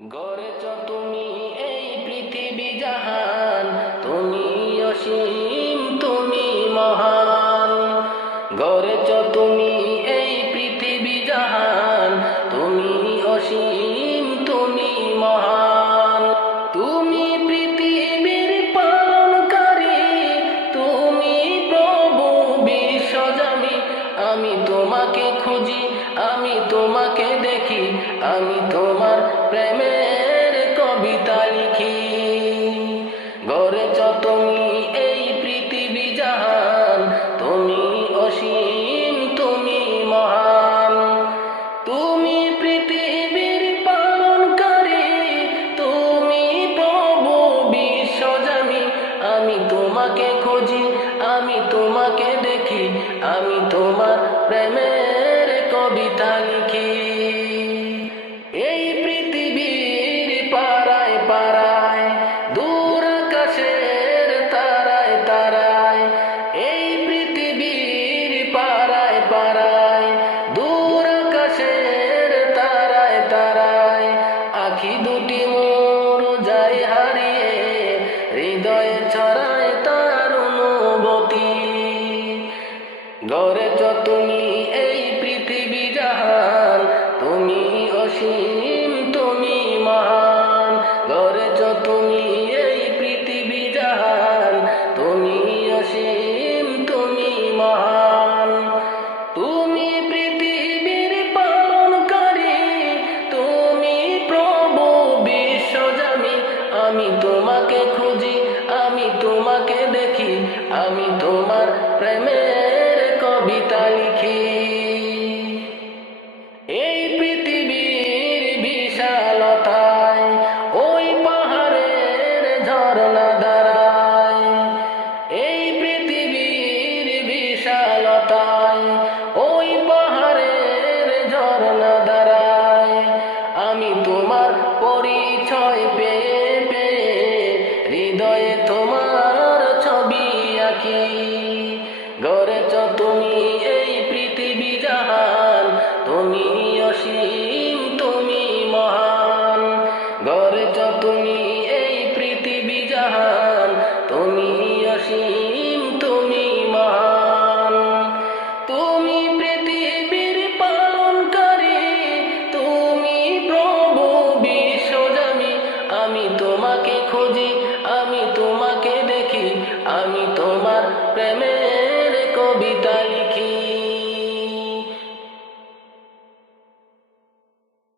গড়েছ তুমি এই পৃথিবী জাহান, তুমি অসীম, তুমি মহান। গড়েছ তুমি এই পৃথিবী জাহান, তুমি অসীম, তুমি মহান। তুমি পৃথিবীর পালনকারী, তুমি প্রভু বিশ্বজামি। আমি তোমাকে খুঁজি, আমি তোমাকে দেখি, আমি তোমার প্রেমের কবিতা লিখি। গড়েছ তুমি এই পৃথিবী জাহান, তুমি অসীম, তুমি মহান। তুমি পৃথিবীর পালনকারী, তুমি প্রভু বিশ্বজামি। আমি তোমাকে খুঁজি, আমি তোমাকে দেখি, আমি তোমার প্রেমের কবিতা লিখি। এই পৃথিবীর পাড়ায় পাড়ায়, দূর আকাশের তারায় তারায়, এই পৃথিবীর পাড়ায় পাড়ায়, দূর আকাশের তারায় তারায়, আখি দুটি মোর যায় হারিয়ে, হৃদয়ে ছড়ায় তার অনুভূতি। গড়েছ তুমি এই পৃথিবী জাহান, তুমি অসীম, তুমি মহান। গড়েছ তুমি এই পৃথিবী জাহান, তুমি অসীম, তুমি মহান। তুমি পৃথিবীর পালনকারী, তুমি প্রভু বিশ্বজামি। আমি তোমাকে খুঁজি, আমি তোমাকে দেখি, আমি তোমার প্রেমের কবিতা লিখি। এই পৃথিবীর বিশালতায়, ওই পাহাড়ের ঝর্ণা দাঁড়ায়। এই পৃথিবীর বিশালতায়, ওই পাহাড়ের ঝর্ণা দাঁড়ায়। আমি তোমার পরিচয় পেয়ে